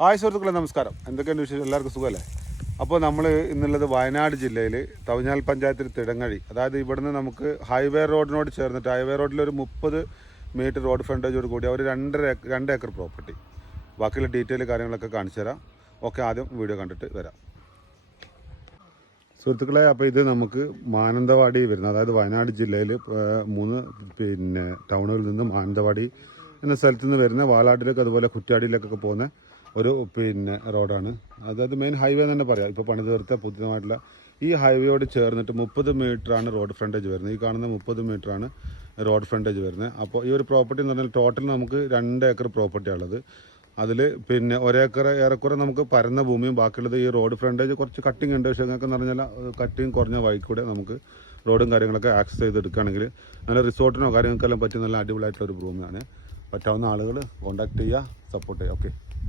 സുഹൃത്തുക്കളെ നമസ്കാരം. എന്തൊക്കെയാണ് വിശേഷം? എല്ലാവർക്കും സുഖമല്ലേ? അപ്പോൾ നമ്മൾ ഇന്നുള്ളത് വയനാട് ജില്ലയിൽ തവഞ്ഞാൽ പഞ്ചായത്തിൽ തിടങ്ങഴി, അതായത് ഇവിടുന്ന് നമുക്ക് ഹൈവേ റോഡിനോട് ചേർന്നിട്ട് ഹൈവേ റോഡിലൊരു 30 മീറ്റർ റോഡ് ഫ്രണ്ടേജോട് കൂടി അവർ 2 ഏക്കർ പ്രോപ്പർട്ടി. ബാക്കിയുള്ള ഡീറ്റെയിൽ കാര്യങ്ങളൊക്കെ കാണിച്ചു തരാം. ഓക്കെ, ആദ്യം വീഡിയോ കണ്ടിട്ട് വരാം സുഹൃത്തുക്കളെ. അപ്പോൾ ഇത് നമുക്ക് മാനന്തവാടി വരുന്നത്, അതായത് വയനാട് ജില്ലയിൽ 3 ടൗണുകളിൽ നിന്ന് മാനന്തവാടി എന്ന സ്ഥലത്ത് നിന്ന് വരുന്ന വാലാടിലേക്ക് അതുപോലെ കുറ്റ്യാടിയിലേക്കൊക്കെ പോകുന്ന ഒരു റോഡാണ്. അതായത് മെയിൻ ഹൈവേ എന്ന് തന്നെ പറയാം. ഇപ്പോൾ പണി തീർത്ത പുതിയമായിട്ടുള്ള ഈ ഹൈവേയോട് ചേർന്നിട്ട് 30 മീറ്ററാണ് റോഡ് ഫ്രണ്ടേജ് വരുന്നത്. ഈ കാണുന്ന 30 മീറ്ററാണ് റോഡ് ഫ്രണ്ടേജ് വരുന്നത്. അപ്പോൾ ഈ ഒരു പ്രോപ്പർട്ടി എന്ന് പറഞ്ഞാൽ ടോട്ടൽ നമുക്ക് 2 ഏക്കർ പ്രോപ്പർട്ടിയാണുള്ളത്. അതിൽ 1 ഏക്കർ ഏറെക്കുറെ നമുക്ക് പരന്ന ഭൂമിയും, ബാക്കിയുള്ളത് ഈ റോഡ് ഫ്രണ്ടേജ് കുറച്ച് കട്ടിങ് ഉണ്ട്. പക്ഷേ നിങ്ങൾക്ക് എന്ന് പറഞ്ഞാൽ കട്ടിങ് കുറഞ്ഞ വഴി കൂടെ നമുക്ക് റോഡും കാര്യങ്ങളൊക്കെ ആക്സസ് ചെയ്തെടുക്കുകയാണെങ്കിൽ നല്ല റിസോർട്ടിനോ കാര്യങ്ങൾക്കെല്ലാം പറ്റിയ നല്ല അടിപൊളിയായിട്ടുള്ള ഒരു ഭൂമിയാണ്. പറ്റാവുന്ന ആളുകൾ കോൺടാക്ട് ചെയ്യുക, സപ്പോർട്ട് ചെയ്യുക. ഓക്കെ.